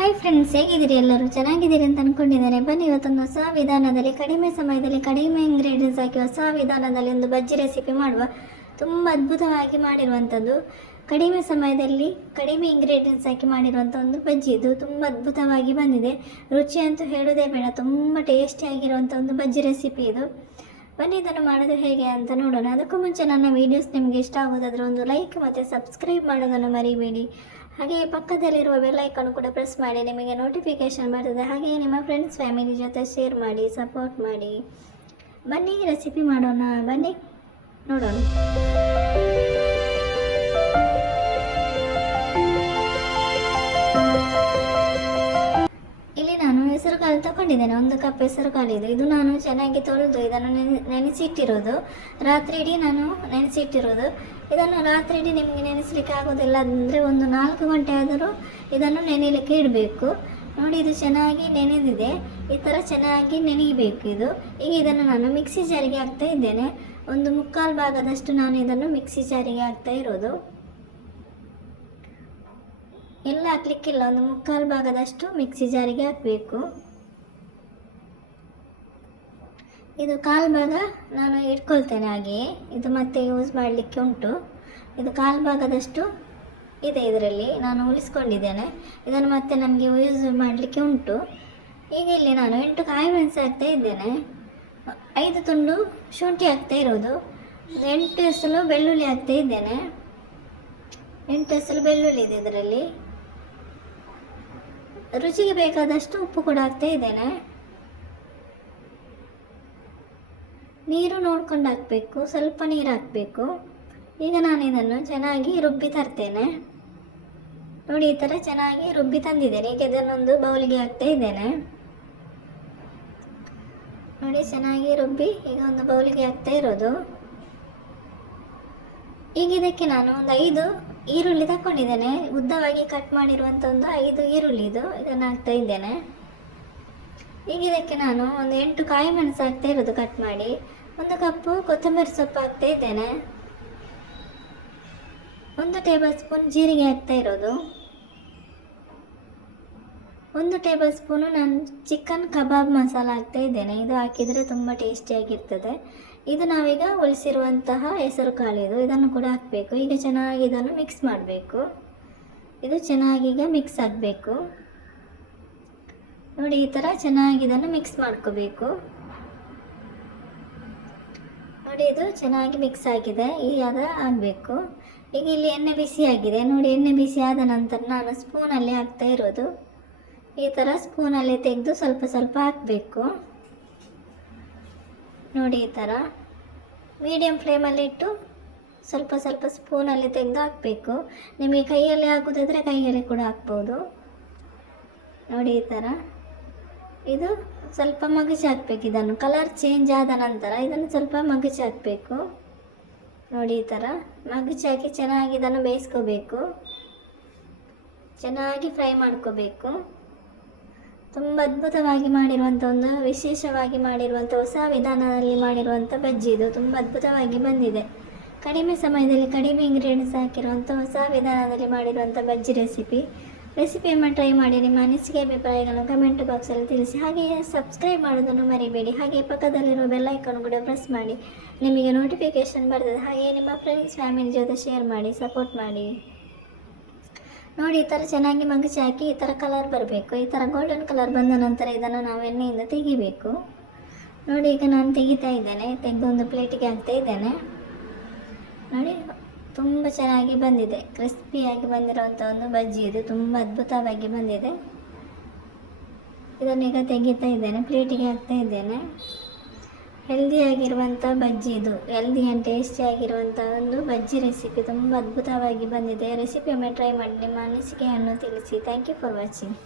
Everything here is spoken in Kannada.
ಹಾಯ್ ಫ್ರೆಂಡ್ಸ್ ಹೇಗಿದ್ದೀರಿ ಎಲ್ಲರೂ? ಚೆನ್ನಾಗಿದ್ದೀರಿ ಅಂತ ಅನ್ಕೊಂಡಿದ್ದಾರೆ ಬನ್ನಿ ಇವತ್ತೊಂದು ಹೊಸ ವಿಧಾನದಲ್ಲಿ ಕಡಿಮೆ ಸಮಯದಲ್ಲಿ ಕಡಿಮೆ ಇಂಗ್ರೀಡಿಯೆಂಟ್ಸ್ ಹಾಕಿ ಹೊಸ ವಿಧಾನದಲ್ಲಿ ಒಂದು ಬಜ್ಜಿ ರೆಸಿಪಿ ಮಾಡುವ, ತುಂಬ ಅದ್ಭುತವಾಗಿ ಮಾಡಿರುವಂಥದ್ದು. ಕಡಿಮೆ ಸಮಯದಲ್ಲಿ ಕಡಿಮೆ ಇಂಗ್ರೀಡಿಯೆಂಟ್ಸ್ ಹಾಕಿ ಮಾಡಿರುವಂಥ ಒಂದು ಬಜ್ಜಿ ಇದು. ತುಂಬ ಅದ್ಭುತವಾಗಿ ಬಂದಿದೆ. ರುಚಿ ಅಂತೂ ಹೇಳೋದೇ ಬೇಡ, ತುಂಬ ಟೇಸ್ಟಿಯಾಗಿರುವಂಥ ಒಂದು ಬಜ್ಜಿ ರೆಸಿಪಿ ಇದು. ಬನ್ನಿ ಇದನ್ನು ಮಾಡೋದು ಹೇಗೆ ಅಂತ ನೋಡೋಣ. ಅದಕ್ಕೂ ಮುಂಚೆ ನನ್ನ ವೀಡಿಯೋಸ್ ನಿಮಗೆ ಇಷ್ಟ ಆಗೋದಾದರೆ ಒಂದು ಲೈಕ್ ಮತ್ತು ಸಬ್ಸ್ಕ್ರೈಬ್ ಮಾಡೋದನ್ನು ಮರಿಬೇಡಿ. ಹಾಗೆಯೇ ಪಕ್ಕದಲ್ಲಿರುವ ಬೆಲ್ ಐಕಾನ್ ಕೂಡ ಪ್ರೆಸ್ ಮಾಡಿ ನಿಮಗೆ ನೋಟಿಫಿಕೇಶನ್ ಬರ್ತದೆ. ಹಾಗೆಯೇ ನಿಮ್ಮ ಫ್ರೆಂಡ್ಸ್ ಫ್ಯಾಮಿಲಿ ಜೊತೆ ಶೇರ್ ಮಾಡಿ ಸಪೋರ್ಟ್ ಮಾಡಿ. ಬನ್ನಿ ರೆಸಿಪಿ ಮಾಡೋಣ. ಬನ್ನಿ, ನೋಡೋಣ. ನಾನು ಹೆಸರು ಕಾಳು ತಗೊಂಡಿದ್ದೇನೆ ಒಂದು ಕಪ್ ಹೆಸರು ಕಾಳು ಇದೆ ಇದು ನಾನು ಚೆನ್ನಾಗಿ ತೊಳೆದು ಇದನ್ನು ನೆನೆ, ನೆನೆಸಿಟ್ಟಿರೋದು. ರಾತ್ರಿ ಇಡೀ ನಾನು ನೆನೆಸಿಟ್ಟಿರೋದು. ಇದನ್ನು ರಾತ್ರಿ ಇಡೀ ನಿಮಗೆ ನೆನೆಸಲಿಕ್ಕೆ ಆಗೋದಿಲ್ಲ. ಅಂದರೆ ಒಂದು ನಾಲ್ಕು ಗಂಟೆ ಆದರೂ ಇದನ್ನು ನೆನೆಯಲಿಕ್ಕೆ ಇಡಬೇಕು. ನೋಡಿ, ಇದು ಚೆನ್ನಾಗಿ ನೆನೆದಿದೆ. ಈ ಥರ ಚೆನ್ನಾಗಿ ನೆನೆಯಬೇಕು ಇದು. ಈಗ ಇದನ್ನು ನಾನು ಮಿಕ್ಸಿ ಜಾರಿಗೆ ಹಾಕ್ತಾ ಇದ್ದೇನೆ. ಒಂದು ಮುಕ್ಕಾಲು ಭಾಗದಷ್ಟು ನಾನು ಇದನ್ನು ಮಿಕ್ಸಿ ಜಾರಿಗೆ ಹಾಕ್ತಾ ಇರೋದು. ಎಲ್ಲ ಹಾಕ್ಲಿಕ್ಕಿಲ್ಲ. ಒಂದು ಮುಕ್ಕಾಲು ಭಾಗದಷ್ಟು ಮಿಕ್ಸಿ ಜಾರಿಗೆ ಹಾಕಬೇಕು. ಇದು ಕಾಲು ನಾನು ಇಟ್ಕೊಳ್ತೇನೆ ಹಾಗೆಯೇ ಇದು ಮತ್ತೆ ಯೂಸ್ ಮಾಡಲಿಕ್ಕೆ ಉಂಟು. ಇದು ಕಾಲು ಭಾಗದಷ್ಟು ಇದೆ ಇದರಲ್ಲಿ. ನಾನು ಉಳಿಸ್ಕೊಂಡಿದ್ದೇನೆ. ಇದನ್ನು ಮತ್ತೆ ನಮಗೆ ಯೂಸ್ ಮಾಡಲಿಕ್ಕೆ ಉಂಟು. ಈಗ ಇಲ್ಲಿ ನಾನು ಎಂಟು ಕಾಯಿ ಮೆಣಸು ಹಾಕ್ತಾ ಇದ್ದೇನೆ. ಐದು ತುಂಡು ಶುಂಠಿ ಹಾಕ್ತಾ ಇರೋದು. ಎಂಟು ಹೆಸಲು ಬೆಳ್ಳುಳ್ಳಿ ಹಾಕ್ತಾ ಇದ್ದೇನೆ. ಎಂಟು ಹೆಸಲು ಬೆಳ್ಳುಳ್ಳಿ ಇದೆ ಇದರಲ್ಲಿ. ರುಚಿಗೆ ಬೇಕಾದಷ್ಟು ಉಪ್ಪು ಕೂಡ ಹಾಕ್ತಾ ಇದ್ದೇನೆ. ನೀರು ನೋಡ್ಕೊಂಡು ಹಾಕಬೇಕು, ಸ್ವಲ್ಪ ನೀರು ಹಾಕಬೇಕು. ಈಗ ನಾನು ಇದನ್ನು ಚೆನ್ನಾಗಿ ರುಬ್ಬಿ ತರ್ತೇನೆ. ನೋಡಿ, ಈ ಥರ ಚೆನ್ನಾಗಿ ರುಬ್ಬಿ ತಂದಿದ್ದೇನೆ. ಈಗ ಇದನ್ನೊಂದು ಬೌಲ್ಗೆ ಹಾಕ್ತಾ ಇದ್ದೇನೆ. ನೋಡಿ, ಚೆನ್ನಾಗಿ ರುಬ್ಬಿ ಈಗ ಒಂದು ಬೌಲ್ಗೆ ಹಾಕ್ತಾ ಇರೋದು. ಈಗ ಇದಕ್ಕೆ ನಾನು ಒಂದು ಐದು ಈರುಳ್ಳಿ ತಗೊಂಡಿದ್ದೇನೆ ಉದ್ದವಾಗಿ ಕಟ್ ಮಾಡಿರುವಂಥ ಒಂದು ಐದು ಈರುಳ್ಳಿ ಇದು, ಇದನ್ನು ಹಾಕ್ತಾ ಇದ್ದೇನೆ. ಈಗ ಇದಕ್ಕೆ ನಾನು ಒಂದು ಎಂಟು ಕಾಯಿ ಮೆಣಸು ಹಾಕ್ತಾ ಇರೋದು ಕಟ್ ಮಾಡಿ. ಒಂದು ಕಪ್ಪು ಕೊತ್ತಂಬರಿ ಸೊಪ್ಪು ಹಾಕ್ತಾ ಇದ್ದೇನೆ. ಒಂದು ಟೇಬಲ್ ಸ್ಪೂನ್ ಜೀರಿಗೆ ಹಾಕ್ತಾ ಇರೋದು. ಒಂದು ಟೇಬಲ್ ಸ್ಪೂನು ನಾನು ಚಿಕನ್ ಕಬಾಬ್ ಮಸಾಲ ಹಾಕ್ತಾ ಇದ್ದೇನೆ. ಇದು ಹಾಕಿದರೆ ತುಂಬ ಟೇಸ್ಟಿಯಾಗಿರ್ತದೆ ಇದು ನಾವೀಗ ಉಳಿಸಿರುವಂತಹ ಹೆಸರು ಕಾಳು ಇದು ಇದನ್ನು ಕೂಡ ಹಾಕಬೇಕು. ಈಗ ಚೆನ್ನಾಗಿ ಇದನ್ನು ಮಿಕ್ಸ್ ಮಾಡಬೇಕು. ಇದು ಚೆನ್ನಾಗೀಗ ಮಿಕ್ಸ್ ಆಗಬೇಕು. ನೋಡಿ, ಈ ಥರ ಚೆನ್ನಾಗಿ ಇದನ್ನು ಮಿಕ್ಸ್ ಮಾಡ್ಕೋಬೇಕು. ನೋಡಿ ಇದು ಚೆನ್ನಾಗಿ ಮಿಕ್ಸ್ ಆಗಿದೆ. ಈಗ ಅದ ಆಗಬೇಕು ಈಗ ಇಲ್ಲಿ ಎಣ್ಣೆ ಬಿಸಿ ಆಗಿದೆ. ನೋಡಿ ಎಣ್ಣೆ ಬಿಸಿ ಆದ ನಂತರ ನಾನು ಸ್ಪೂನಲ್ಲಿ ಹಾಕ್ತಾ ಇರೋದು. ಈ ಥರ ಸ್ಪೂನಲ್ಲಿ ತೆಗೆದು ಸ್ವಲ್ಪ ಸ್ವಲ್ಪ ಹಾಕಬೇಕು. ನೋಡಿ ಈ ಥರ ಮೀಡಿಯಮ್ ಫ್ಲೇಮಲ್ಲಿ ಇಟ್ಟು ಸ್ವಲ್ಪ ಸ್ವಲ್ಪ ಸ್ಪೂನಲ್ಲಿ ತೆಗೆದು ಹಾಕಬೇಕು. ನಿಮಗೆ ಕೈಯಲ್ಲಿ ಹಾಕೋದಾದರೆ ಕೈಯಲ್ಲಿ ಕೂಡ ಹಾಕ್ಬೋದು. ನೋಡಿ ಈ ಥರ ಇದು ಸ್ವಲ್ಪ ಮಗಚಿ ಹಾಕ್ಬೇಕು ಇದನ್ನು. ಕಲರ್ ಚೇಂಜ್ ಆದ ನಂತರ ಇದನ್ನು ಸ್ವಲ್ಪ ಮಗಚಿ ಹಾಕಬೇಕು. ನೋಡಿ ಈ ಥರ. ಮಗಚಿ ಹಾಕಿ ಚೆನ್ನಾಗಿ ಇದನ್ನು ಬೇಯಿಸ್ಕೋಬೇಕು. ಚೆನ್ನಾಗಿ ಫ್ರೈ ಮಾಡ್ಕೋಬೇಕು. ತುಂಬ ಅದ್ಭುತವಾಗಿ ಮಾಡಿರುವಂಥ ಒಂದು, ವಿಶೇಷವಾಗಿ ಮಾಡಿರುವಂಥ ಹೊಸ ವಿಧಾನದಲ್ಲಿ ಮಾಡಿರುವಂಥ ಬಜ್ಜಿ ಇದು. ತುಂಬ ಅದ್ಭುತವಾಗಿ ಬಂದಿದೆ. ಕಡಿಮೆ ಸಮಯದಲ್ಲಿ ಕಡಿಮೆ ಇಂಗ್ರೀಡಿಯೆಂಟ್ಸ್ ಹಾಕಿರುವಂಥ ಹೊಸ ವಿಧಾನದಲ್ಲಿ ಮಾಡಿರುವಂಥ ಬಜ್ಜಿ ರೆಸಿಪಿ ರೆಸಿಪಿಯನ್ನು ಟ್ರೈ ಮಾಡಿ ನಿಮ್ಮ ಅನಿಸಿಕೆ ಅಭಿಪ್ರಾಯಗಳನ್ನು ಕಮೆಂಟ್ ಬಾಕ್ಸಲ್ಲಿ ತಿಳಿಸಿ. ಹಾಗೆಯೇ ಸಬ್ಸ್ಕ್ರೈಬ್ ಮಾಡೋದನ್ನು ಮರಿಬೇಡಿ. ಹಾಗೆ ಪಕ್ಕದಲ್ಲಿರುವ ಬೆಲ್ ಐಕಾನ್ ಕೂಡ ಪ್ರೆಸ್ ಮಾಡಿ. ನಿಮಗೆ ನೋಟಿಫಿಕೇಷನ್ ಬರ್ತದೆ. ಹಾಗೆಯೇ ನಿಮ್ಮ ಫ್ರೆಂಡ್ಸ್ ಫ್ಯಾಮಿಲಿ ಜೊತೆ ಶೇರ್ ಮಾಡಿ ಸಪೋರ್ಟ್ ಮಾಡಿ. ನೋಡಿ, ಈ ಥರ ಚೆನ್ನಾಗಿ ಮಗಚಿ ಹಾಕಿ, ಈ ಥರ ಕಲರ್ ಬರಬೇಕು. ಈ ಥರ ಗೋಲ್ಡನ್ ಕಲರ್ ಬಂದ ನಂತರ ಇದನ್ನು ನಾವು ಎಣ್ಣೆಯಿಂದ ತೆಗಿಬೇಕು. ನೋಡಿ, ಈಗ ನಾನು ತೆಗಿತಾ ಇದ್ದೇನೆ. ತೆಗೆದು ಒಂದು ಪ್ಲೇಟಿಗೆ ಹಾಕ್ತಾ ಇದ್ದೇನೆ. ನೋಡಿ ತುಂಬ ಚೆನ್ನಾಗಿ ಬಂದಿದೆ. ಕ್ರಿಸ್ಪಿಯಾಗಿ ಬಂದಿರುವಂಥ ಒಂದು ಬಜ್ಜಿ ಇದು ತುಂಬ ಅದ್ಭುತವಾಗಿ ಬಂದಿದೆ. ಇದನ್ನು ಈಗ ತೆಗಿತಾ ಇದ್ದೇನೆ, ಪ್ಲೇಟಿಗೆ ಹಾಕ್ತಾ ಇದ್ದೇನೆ. ಹೆಲ್ದಿಯಾಗಿರುವಂಥ ಬಜ್ಜಿ ಇದು. ಹೆಲ್ದಿ ಆ್ಯಂಡ್ ಟೇಸ್ಟಿಯಾಗಿರುವಂಥ ಒಂದು ಬಜ್ಜಿ ರೆಸಿಪಿ ತುಂಬ ಅದ್ಭುತವಾಗಿ ಬಂದಿದೆ. ರೆಸಿಪಿಯನ್ನು ಟ್ರೈ ಮಾಡಿ, ನಿಮ್ಮ ಅನಿಸಿಕೆಯನ್ನು ತಿಳಿಸಿ. Thank you for watching